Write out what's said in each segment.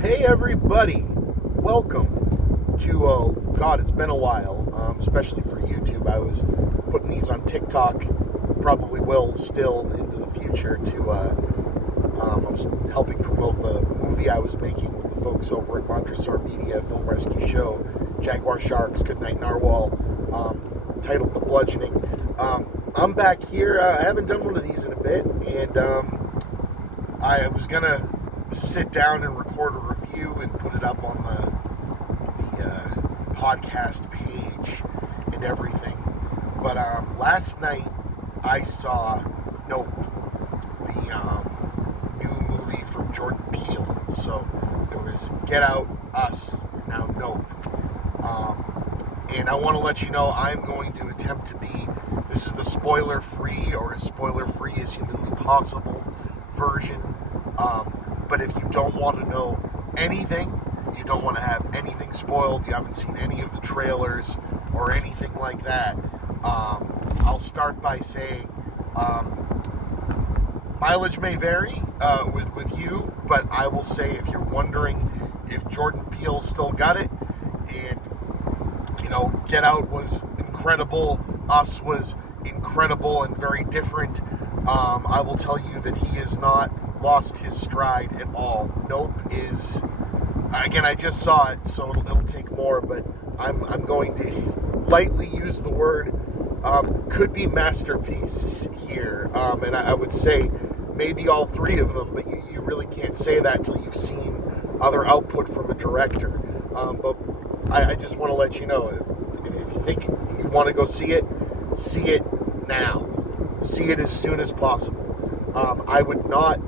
Hey everybody, welcome to, God, it's been a while, especially for YouTube. I was putting these on TikTok, probably will still into the future I was helping promote the movie I was making with the folks over at Montresor Media Film Rescue Show, Jaguar Sharks, Goodnight Narwhal, titled The Bludgeoning. I'm back here. I haven't done one of these in a bit, and I was gonna sit down and record a review and put it up on the podcast page and everything. But last night I saw Nope, the new movie from Jordan Peele. So there was Get Out, Us, and now Nope. And I want to let you know I'm going to attempt to be, this is the spoiler-free or as spoiler-free as humanly possible version. But if you don't want to know anything, you don't want to have anything spoiled, you haven't seen any of the trailers or anything like that, I'll start by saying mileage may vary with you, but I will say if you're wondering if Jordan Peele still got it, and Get Out was incredible, Us was incredible and very different, I will tell you that he has not lost his stride at all. Nope is, again, I just saw it, so it'll take more, but I'm going to lightly use the word, could be masterpiece here, and I would say maybe all three of them, but you really can't say that till you've seen other output from a director. But I just want to let you know, if you think you want to go see it now. See it as soon as possible. I would not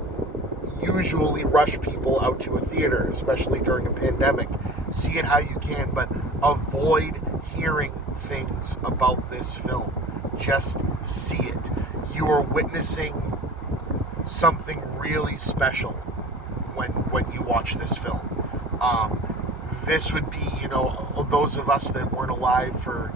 usually rush people out to a theater, especially during a pandemic. See it how you can, but avoid hearing things about this film. Just see it. You are witnessing something really special when you watch this film. This would be, those of us that weren't alive for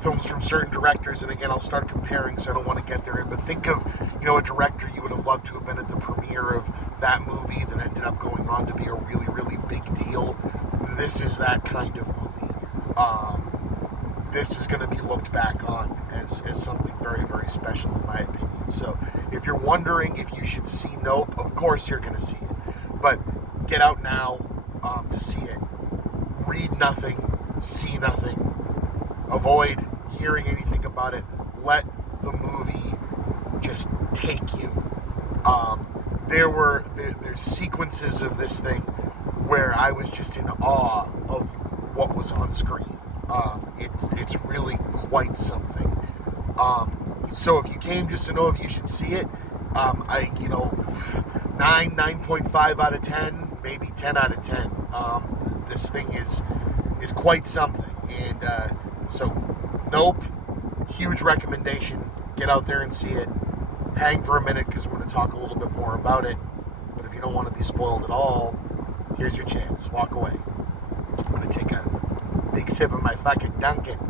films from certain directors, and again, I'll start comparing, so I don't want to get there, but think of, a director you would have loved to have been at the premiere of that movie that ended up going on to be a really, really big deal. This is that kind of movie. This is going to be looked back on as something very, very special, in my opinion. So if you're wondering if you should see Nope, of course you're going to see it, but get out now to see it. Read nothing, see nothing. Avoid hearing anything about it. Let the movie just take you. There's sequences of this thing where I was just in awe of what was on screen. It's really quite something. So if you came just to know if you should see it, 9.5 out of 10, maybe 10 out of 10. This thing is quite something, and so Nope, huge recommendation. Get out there and see it. Hang for a minute because I'm going to talk a little bit more about it, but if you don't want to be spoiled at all, here's your chance. Walk away. I'm going to take a big sip of my fucking Dunkin'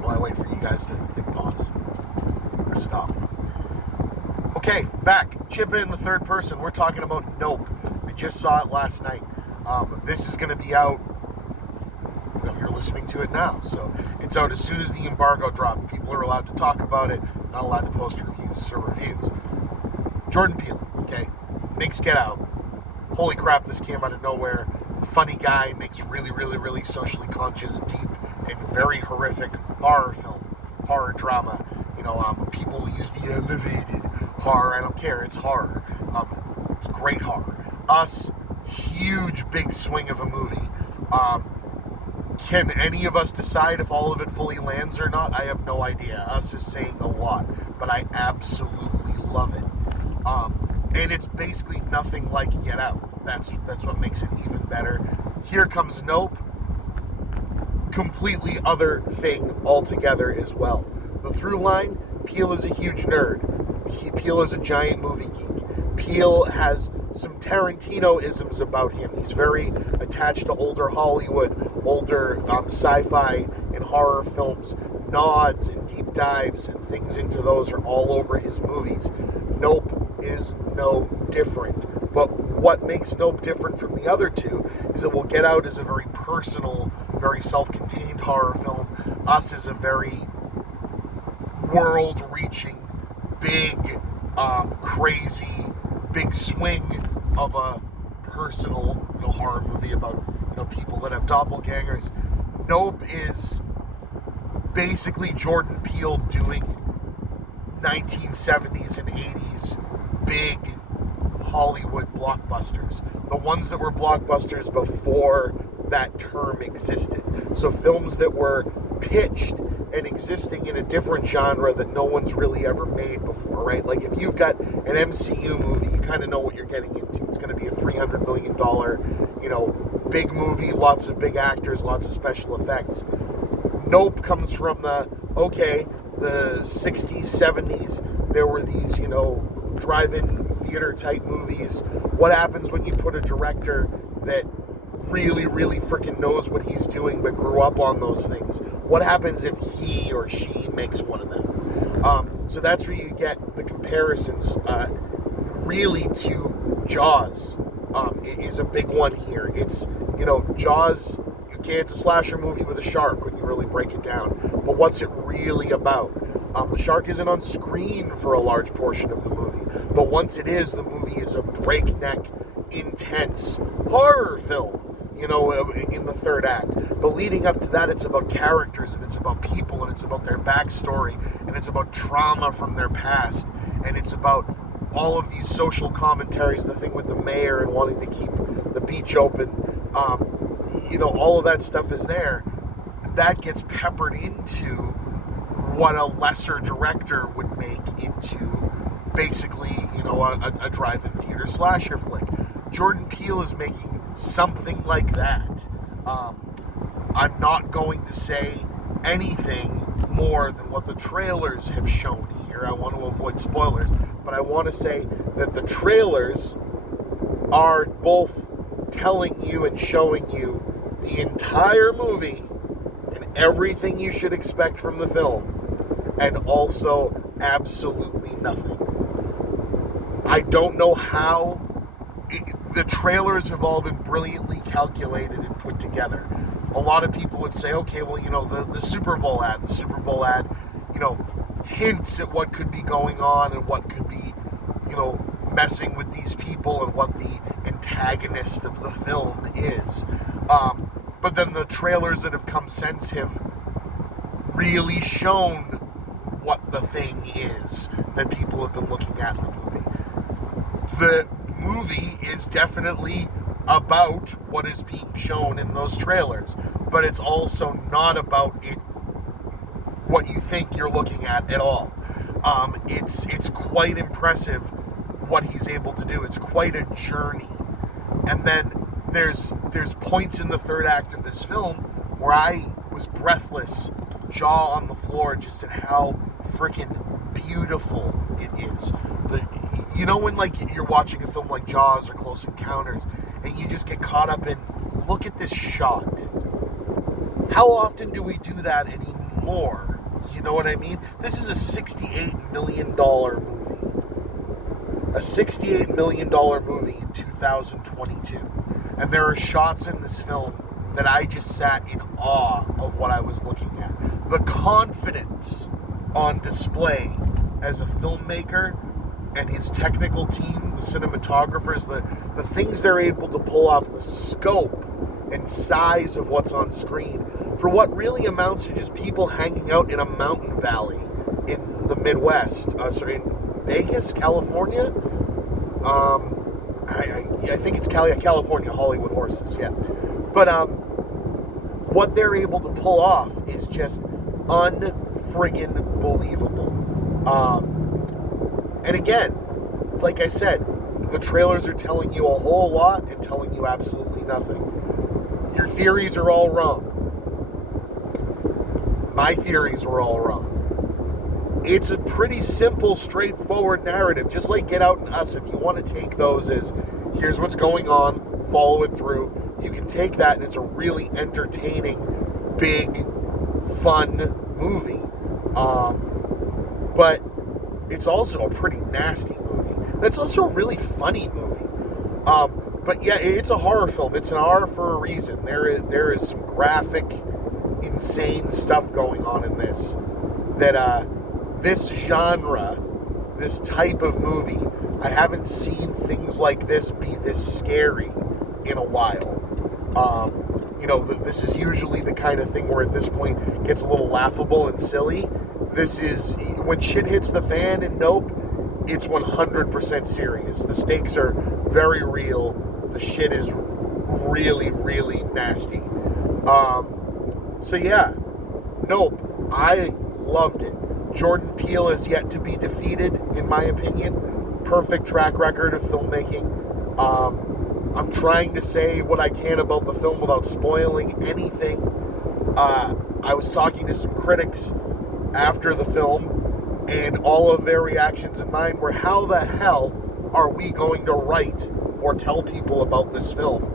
while I wait for you guys to hit pause or stop. Okay, back. Chippa in the third person. We're talking about Nope. I just saw it last night. This is going to be out. You're listening to it now, so it's out as soon as the embargo dropped. People are allowed to talk about it, not allowed to post reviews. Jordan Peele, okay, makes Get Out. Holy crap, this came out of nowhere. Funny guy, makes really, really, really socially conscious, deep, and very horrific horror film, horror drama. People use the elevated horror. I don't care. It's horror. It's great horror. Us, huge, big swing of a movie. Can any of us decide if all of it fully lands or not? I have no idea. Us is saying a lot, but I absolutely love it. And it's basically nothing like Get Out. That's what makes it even better. Here comes Nope. Completely other thing altogether as well. The through line, Peele is a huge nerd. Peele is a giant movie geek. Peele has some Tarantino-isms about him. He's very attached to older Hollywood, older sci-fi and horror films. Nods and deep dives and things into those are all over his movies. Nope is no different. But what makes Nope different from the other two is that well, Get Out is a very personal, very self-contained horror film. Us is a very world-reaching, big, crazy, big swing of a personal, horror movie about, people that have doppelgangers. Nope is basically Jordan Peele doing 1970s and 80s big Hollywood blockbusters. The ones that were blockbusters before that term existed. So films that were pitched and existing in a different genre that no one's really ever made before, right? Like if you've got an MCU movie, you kind of know what you're getting into. It's going to be a $300 million, big movie, lots of big actors, lots of special effects. Nope comes from the 60s, 70s. There were these, drive-in theater type movies. What happens when you put a director that really, really freaking knows what he's doing but grew up on those things? What happens if he or she makes one of them? So that's where you get the comparisons really to Jaws. Is a big one here. It's, Jaws, okay, it's a slasher movie with a shark when you really break it down. But what's it really about? The shark isn't on screen for a large portion of the movie. But once it is, the movie is a breakneck, intense horror film, in the third act. But leading up to that, it's about characters, and it's about people, and it's about their backstory, and it's about trauma from their past, and it's about all of these social commentaries, the thing with the mayor and wanting to keep the beach open, all of that stuff is there. That gets peppered into what a lesser director would make into basically, a drive-in theater slasher flick. Jordan Peele is making something like that. I'm not going to say anything more than what the trailers have shown here. I want to avoid spoilers, but I want to say that the trailers are both telling you and showing you the entire movie and everything you should expect from the film, and also absolutely nothing. I don't know how. The trailers have all been brilliantly calculated and put together. A lot of people would say, okay, well, the Super Bowl ad, hints at what could be going on and what could be, messing with these people and what the antagonist of the film is. But then the trailers that have come since have really shown what the thing is that people have been looking at in the movie. The movie is definitely about what is being shown in those trailers, but it's also not about it, what you think you're looking at all. It's quite impressive what he's able to do. It's quite a journey. And then there's points in the third act of this film where I was breathless, jaw on the floor, just at how freaking beautiful it is. When you're watching a film like Jaws or Close Encounters, and you just get caught up in, look at this shot. How often do we do that anymore? You know what I mean? This is a $68 million movie. A $68 million movie in 2022. And there are shots in this film that I just sat in awe of what I was looking at. The confidence on display as a filmmaker and his technical team, the cinematographers, the things they're able to pull off, the scope and size of what's on screen for what really amounts to just people hanging out in a mountain valley in the Midwest. In Vegas, California. I think it's California, Hollywood Horses, yeah. But what they're able to pull off is just unfriggin' believable. And again, like I said, the trailers are telling you a whole lot and telling you absolutely nothing. Your theories are all wrong. My theories were all wrong. It's a pretty simple, straightforward narrative, just like Get Out and Us. If you want to take those as, here's what's going on, follow it through, you can take that and it's a really entertaining, big, fun movie. But it's also a pretty nasty movie. And it's also a really funny movie. But yeah, it's a horror film. It's an R for a reason. There is some graphic, insane stuff going on in this. That this genre, this type of movie, I haven't seen things like this be this scary in a while. This is usually the kind of thing where at this point gets a little laughable and silly. This is, when shit hits the fan in Nope, it's 100% serious. The stakes are very real. The shit is really, really nasty. So yeah, Nope. I loved it. Jordan Peele is yet to be defeated, in my opinion. Perfect track record of filmmaking. I'm trying to say what I can about the film without spoiling anything. I was talking to some critics after the film, and all of their reactions and mine were, how the hell are we going to write or tell people about this film?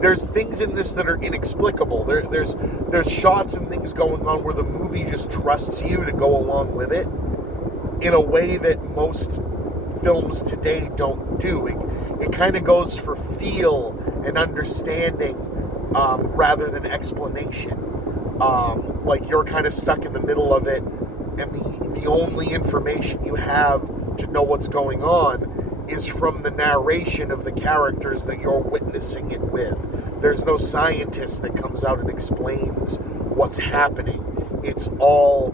There's things in this that are inexplicable. There's shots and things going on where the movie just trusts you to go along with it in a way that most films today don't do. It kind of goes for feel and understanding rather than explanation. Like you're kind of stuck in the middle of it, and the only information you have to know what's going on is from the narration of the characters that you're witnessing it with. There's no scientist that comes out and explains what's happening. It's all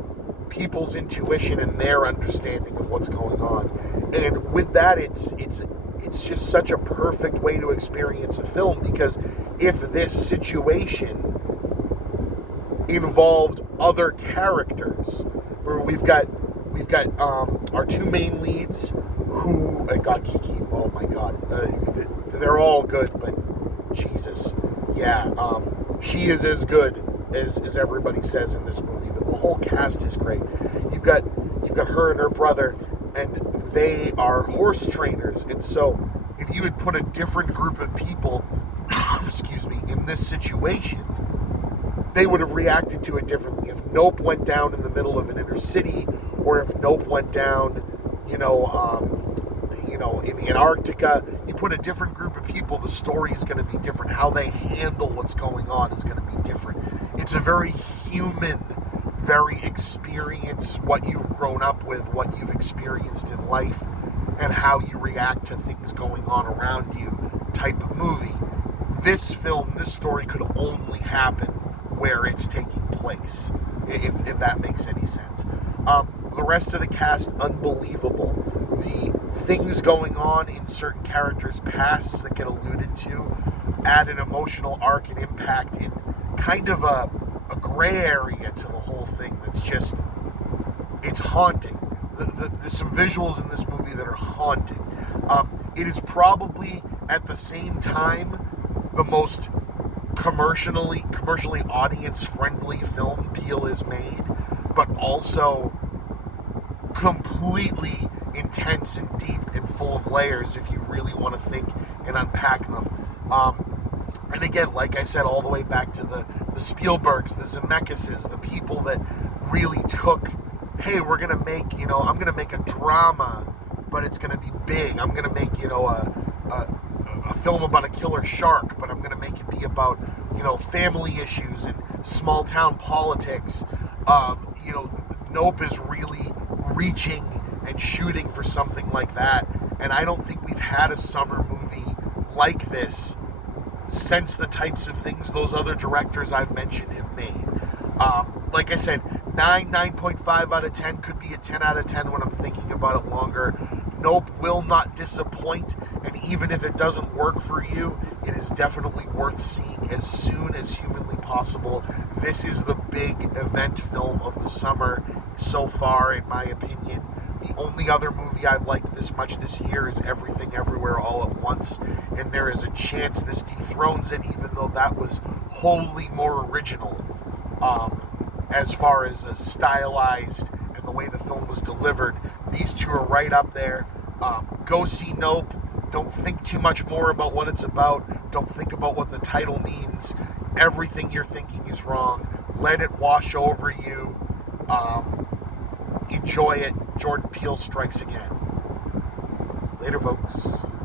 people's intuition and their understanding of what's going on. And with that, it's just such a perfect way to experience a film, because if this situation involved other characters, where we've got our two main leads, who, God, Kiki, oh my God, they're all good, but Jesus, yeah, she is as good as everybody says in this movie, but the whole cast is great. You've got her and her brother, and they are horse trainers, and so if you had put a different group of people, excuse me, in this situation, they would have reacted to it differently. If Nope went down in the middle of an inner city, or if Nope went down, in the Antarctica, you put a different group of people, the story is going to be different. How they handle what's going on is going to be different. It's a very human, very experienced, what you've grown up with, what you've experienced in life, and how you react to things going on around you type of movie. This film, this story could only happen where it's taking place, if that makes any sense. The rest of the cast, unbelievable. The things going on in certain characters' pasts that get alluded to add an emotional arc and impact in kind of a gray area to the whole thing that's just, it's haunting. There's some visuals in this movie that are haunting. It is probably, at the same time, the most commercially audience-friendly film Peele has made, but also completely intense and deep and full of layers if you really want to think and unpack them. And again, like I said, all the way back to the Spielbergs, the Zemeckis, the people that really took, hey, we're going to make, I'm going to make a drama, but it's going to be big. I'm going to make, a film about a killer shark, but I'm going to make it be about, family issues and small town politics. Nope is really reaching and shooting for something like that. And I don't think we've had a summer movie like this since the types of things those other directors I've mentioned have made. Like I said, 9.5 out of 10 could be a 10 out of 10 when I'm thinking about it longer. Nope will not disappoint, and even if it doesn't work for you, it is definitely worth seeing as soon as humanly possible. This is the big event film of the summer so far, in my opinion. The only other movie I've liked this much this year is Everything Everywhere All at Once, and there is a chance this dethrones it, even though that was wholly more original as far as a stylized and the way the film was delivered. These two are right up there. Go see Nope. Don't think too much more about what it's about. Don't think about what the title means. Everything you're thinking is wrong. Let it wash over you. Enjoy it. Jordan Peele strikes again. Later, folks.